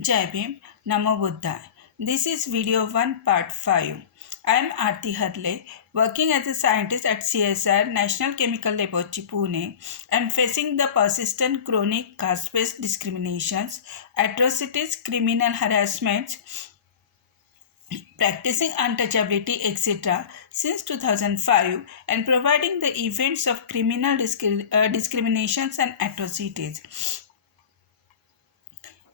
Jai Bhim, Namo Buddhaya. This is video 1 part 5. I am Aarti Harle, working as a scientist at CSR National Chemical Laboratory Pune and facing the persistent chronic caste-based discriminations, atrocities, criminal harassments, practicing untouchability, etc. since 2005 and providing the events of criminal discriminations and atrocities.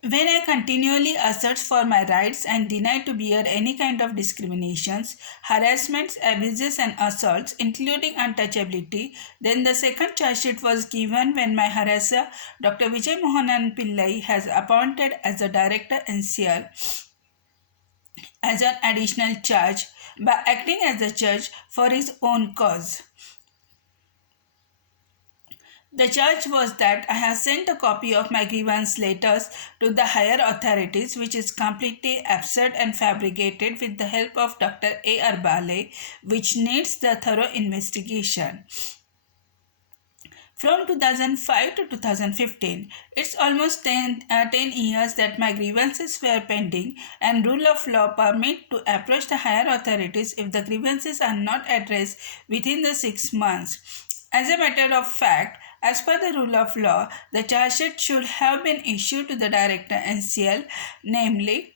When I continually assert for my rights and deny to bear any kind of discriminations, harassments, abuses, and assaults, including untouchability, then the second charge sheet was given when my harasser, Dr. Vijay Mohanan Pillai, has appointed as a director NCL as an additional charge by acting as a judge for his own cause. The charge was that I have sent a copy of my grievance letters to the higher authorities, which is completely absurd and fabricated with the help of Dr. A. R. Bale, which needs the thorough investigation. From 2005 to 2015, it's almost 10 years that my grievances were pending, and rule of law permit to approach the higher authorities if the grievances are not addressed within the 6 months. As a matter of fact, as per the rule of law, the charge sheet should have been issued to the director NCL, namely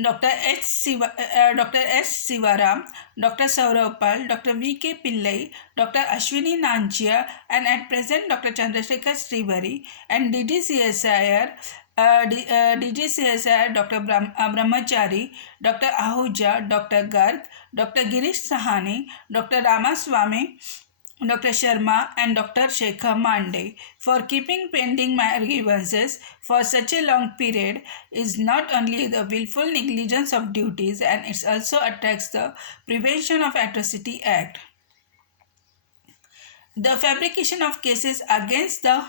Dr. S. Sivaram, Dr. Saurabh Pal, Dr. V.K. Pillai, Dr. Ashwini Nanchia, and at present Dr. Chandrasekhar Sriveri, and DGCSIR, Dr. Brahmachari, Dr. Ahuja, Dr. Garg, Dr. Girish Sahani, Dr. Ramaswamy, Dr. Sharma, and Dr. Shekhar Mande for keeping pending my grievances for such a long period is not only the willful negligence of duties, and it also attacks the Prevention of Atrocity Act. The fabrication of cases against the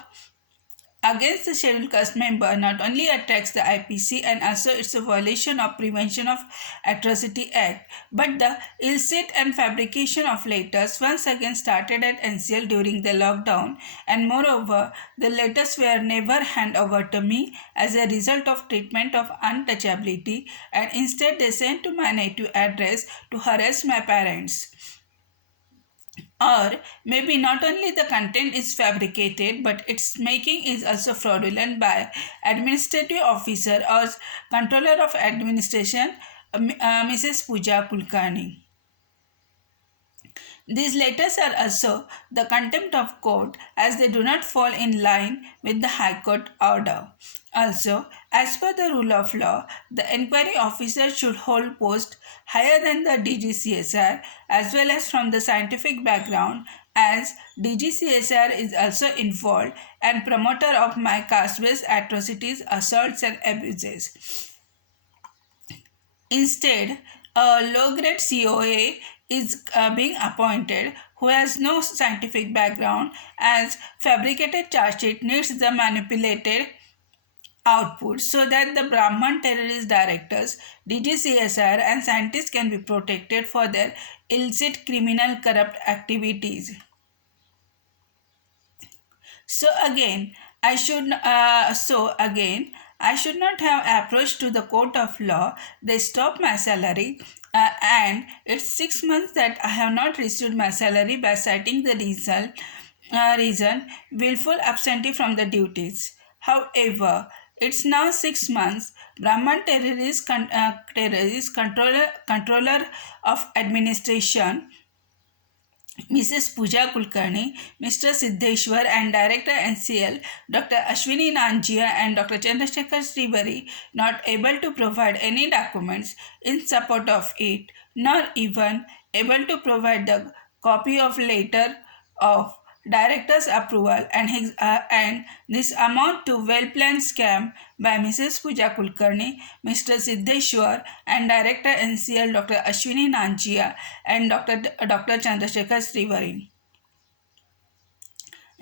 scheduled caste member not only attacks the IPC and also it's a violation of Prevention of Atrocity Act, but the illicit and fabrication of letters once again started at NCL during the lockdown, and moreover, the letters were never handed over to me as a result of treatment of untouchability, and instead they sent to my native address to harass my parents. Or maybe not only the content is fabricated, but its making is also fraudulent by administrative officer or controller of administration, Mrs. Pooja Kulkarni. These letters are also the contempt of court as they do not fall in line with the High Court order. Also, as per the rule of law, the inquiry officer should hold post higher than the DGCSR as well as from the scientific background, as DGCSR is also involved and promoter of my caste-based atrocities, assaults and abuses. Instead, a low-grade COA is being appointed who has no scientific background, as fabricated charge sheet needs the manipulated output so that the Brahman terrorist directors, DGCSR and scientists can be protected for their illicit criminal corrupt activities. So again, I should not have approached to the court of law. They stopped my salary, and it's 6 months that I have not received my salary by citing the reason willful absentee from the duties. However, it's now 6 months. Brahman terrorist controller of administration, Mrs. Pooja Kulkarni, Mr. Siddheshwar, and Director NCL, Dr. Ashwini Nanjia, and Dr. Chandrasekhar Sriveri not able to provide any documents in support of it, nor even able to provide the copy of letter of director's approval, and this amount to well-planned scam by Mrs. Pooja Kulkarni, Mr. Siddheshwar, and Director NCL Dr. Ashwini Nanjia and Dr. Chandrasekhar Sriveri.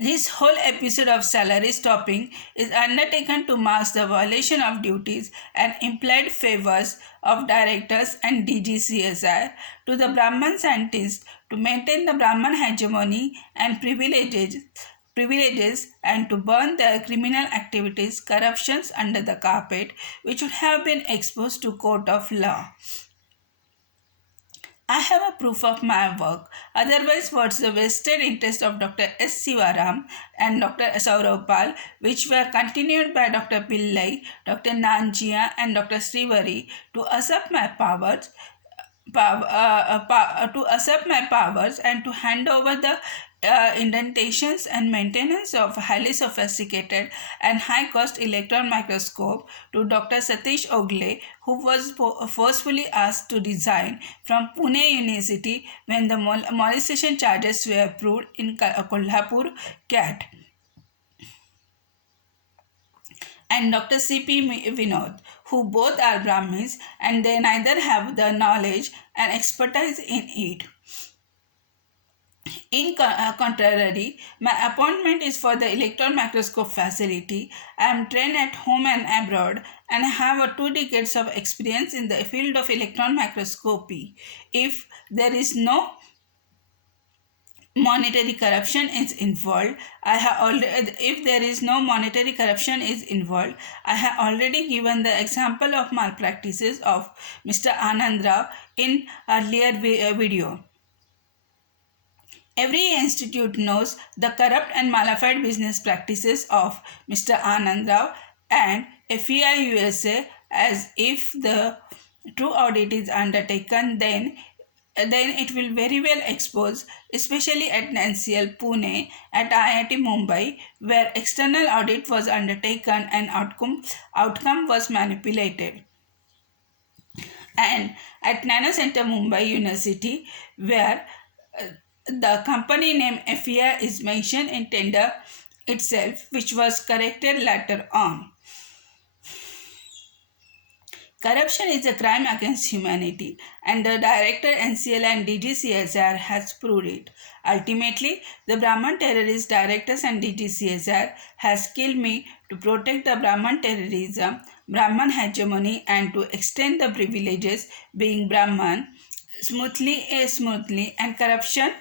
This whole episode of salary stopping is undertaken to mask the violation of duties and implied favors of directors and DGCSI to the Brahman scientists to maintain the Brahman hegemony and privileges privileges and to burn their criminal activities, corruptions under the carpet, which would have been exposed to court of law. I have a proof of my work. Otherwise, what's the vested interest of Dr. S. Sivaram and Dr. Saurav Pal, which were continued by Dr. Pillai, Dr. Nanjia, and Dr. Srivari to usurp my powers, to usurp my powers and to hand over the indentations and maintenance of highly sophisticated and high-cost electron microscope to Dr. Satish Ogle, who was forcefully asked to resign from Pune University when the molestation charges were proved in Kolhapur CAT, and Dr. C.P. Vinod, who both are Brahmins and they neither have the knowledge and expertise in it. In contrary, my appointment is for the electron microscope facility. I am trained at home and abroad and have 2 decades of experience in the field of electron microscopy. If there is no monetary corruption is involved, if there is no monetary corruption is involved, I have already given the example of malpractices of Mr. Anand Rao in earlier video. Every institute knows the corrupt and malified business practices of Mr. Anand Rao and FEI USA. As if the true audit is undertaken, then it will very well expose, especially at NCL Pune, at IIT Mumbai, where external audit was undertaken and outcome was manipulated, and at Nano Center Mumbai University, where the company name FEI is mentioned in tender itself, which was corrected later on. Corruption is a crime against humanity, and the director NCL and DGCSR has proved it. Ultimately, the Brahman terrorist directors and DGCSR has killed me to protect the Brahman terrorism, Brahman hegemony, and to extend the privileges being Brahman smoothly, and corruption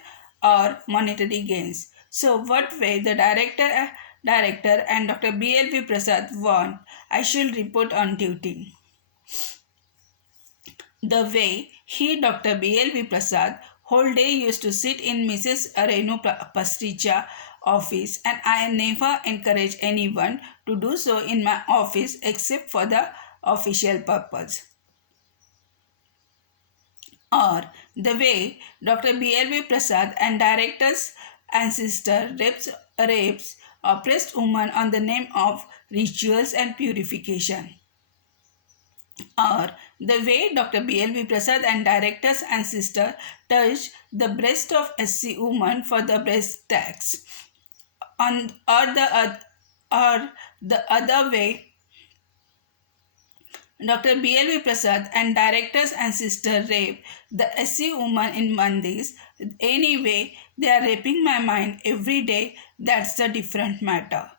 or monetary gains. So, what way the director and Dr. B.L.V. Prasad want I should report on duty. The way he, Dr. B.L.V. Prasad, whole day used to sit in Mrs. Renu Pastricha office, and I never encourage anyone to do so in my office except for the official purpose. Or the way Dr. B.L.V. Prasad and directors and sister rapes oppressed women on the name of rituals and purification. Or the way Dr. B.L.V. Prasad and directors and sister touched the breast of SC woman for the breast tax. Or the other way, Dr. B.L.V. Prasad and directors and sister rape the SC woman in Mandis. Anyway, they are raping my mind every day. That's a different matter.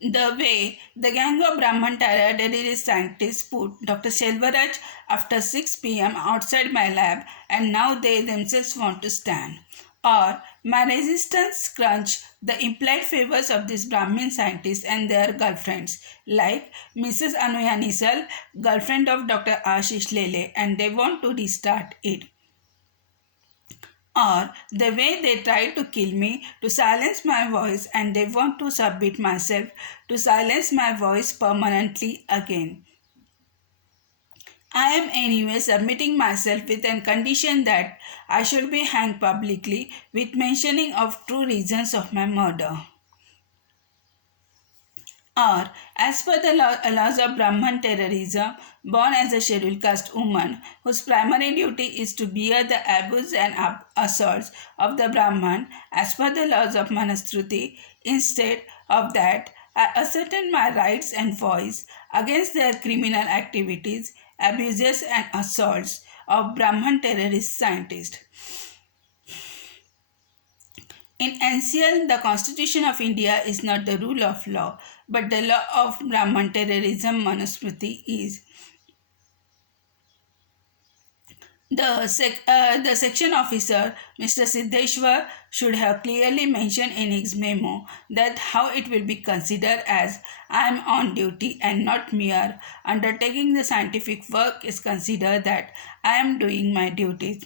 The way the gang of Brahman terrorist scientists put Dr. Selvaraj after 6 p.m. outside my lab, and now they themselves want to stand. Or my resistance crunch the implied favors of these Brahmin scientists and their girlfriends, like Mrs. Anuya Nisal, girlfriend of Dr. Ashish Lele, and they want to restart it. Or the way they try to kill me to silence my voice, and they want to submit myself to silence my voice permanently again. I am anyway submitting myself with a condition that I should be hanged publicly with mentioning of true reasons of my murder. Or, as per the laws of Brahman terrorism, born as a scheduled caste woman whose primary duty is to bear the abuse and assaults of the Brahman, as per the laws of Manusmriti, instead of that, I ascertain my rights and voice against their criminal activities, abuses and assaults of Brahman terrorist scientists. In NCL, the Constitution of India is not the rule of law, but the law of Brahman terrorism Manusmriti is. The section officer, Mr. Siddheshwar, should have clearly mentioned in his memo that how it will be considered as I am on duty and not mere undertaking the scientific work is considered that I am doing my duties,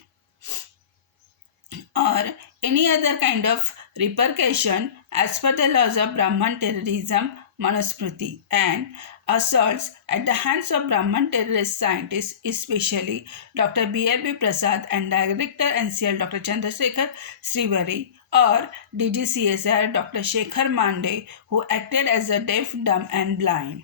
or any other kind of repercussion as per the laws of Brahman terrorism, Manusmriti, and assaults at the hands of Brahman terrorist scientists, especially Dr. B.R.B. Prasad and Director NCL Dr. Chandrasekhar Srivari, or DGCSR Dr. Shekhar Mande, who acted as a deaf, dumb, and blind.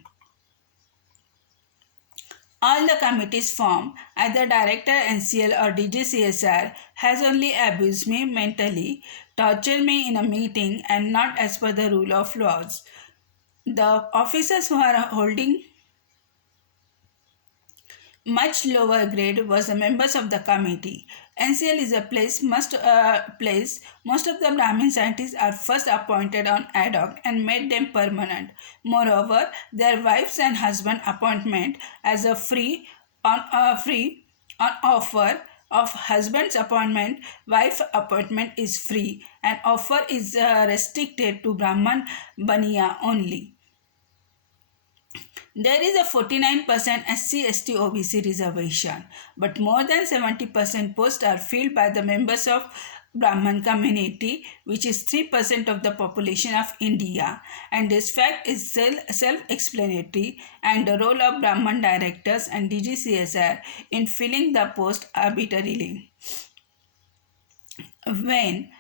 All the committees formed, either Director NCL or DGCSR, has only abused me mentally, tortured me in a meeting, and not as per the rule of laws. The officers who are holding much lower grade was the members of the committee. NCL is a place most of the Brahmin scientists are first appointed on ad hoc and made them permanent. Moreover, their wives and husband appointment as a free on offer of husband's appointment, wife appointment is free, and offer is restricted to Brahman Baniya only. There is a 49% SC/ST OBC reservation, but more than 70% posts are filled by the members of Brahman community, which is 3% of the population of India, and this fact is self-explanatory, and the role of Brahman directors and DGCSR in filling the post arbitrarily. When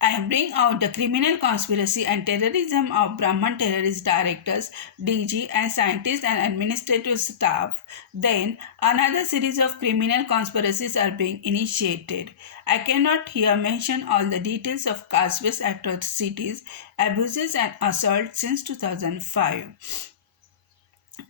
I bring out the criminal conspiracy and terrorism of Brahman terrorist directors, DG, and scientists and administrative staff, then another series of criminal conspiracies are being initiated. I cannot here mention all the details of caste-based atrocities, abuses, and assaults since 2005.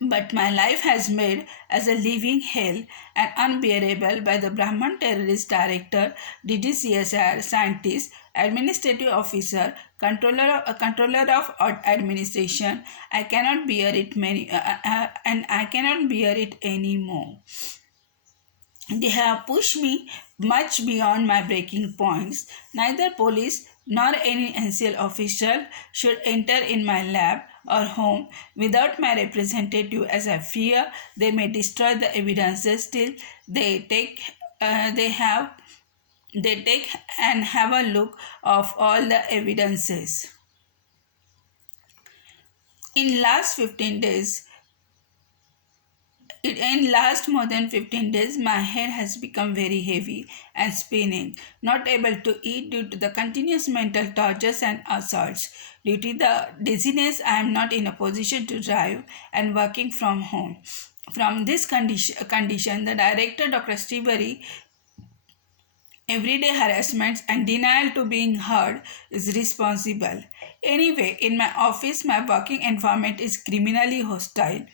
But my life has made as a living hell and unbearable by the Brahman terrorist director, DDCSR scientist, administrative officer, controller of administration. I cannot bear it and I cannot bear it anymore. They have pushed me much beyond my breaking points. Neither police nor any NCL official should enter in my lab or home without my representative, as I fear they may destroy the evidences till they take they take and have a look of all the evidences. In last 15 days, in last more than 15 days, my head has become very heavy and spinning, not able to eat due to the continuous mental tortures and assaults. Due to the dizziness, I am not in a position to drive and working from home. From this condition, the director, Dr. Srivari, everyday harassments and denial to being heard is responsible. Anyway, in my office, my working environment is criminally hostile.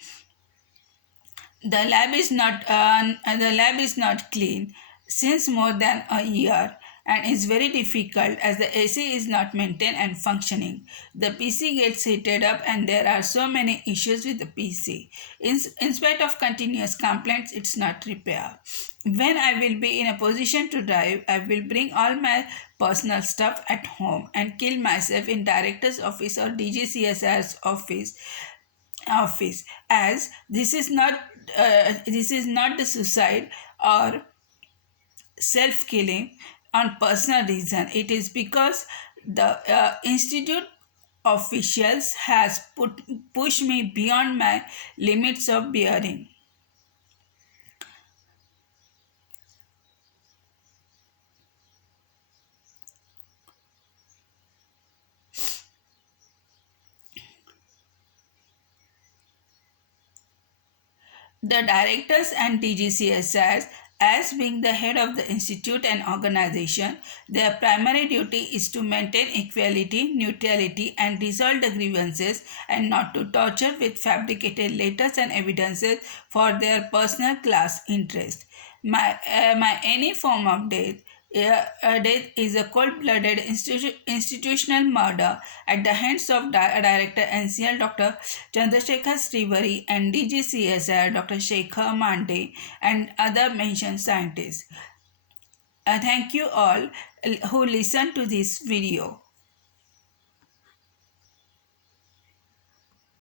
The lab is not clean since more than a year and is very difficult as the AC is not maintained and functioning. The PC gets heated up and there are so many issues with the PC. In spite of continuous complaints, it's not repaired. When I will be in a position to drive, I will bring all my personal stuff at home and kill myself in director's office or DGCSR's office, as this is not the suicide or self-killing on personal reason. It is because the institute officials has pushed me beyond my limits of bearing. The directors and DGCSRs, as being the head of the institute and organization, their primary duty is to maintain equality, neutrality, and resolve the grievances, and not to torture with fabricated letters and evidences for their personal class interest. My any form of death is a cold-blooded institutional murder at the hands of Director NCL Dr. Chandrasekhar Srivari and DGCSR Dr. Shekhar Mande and other mentioned scientists. Thank you all who listened to this video.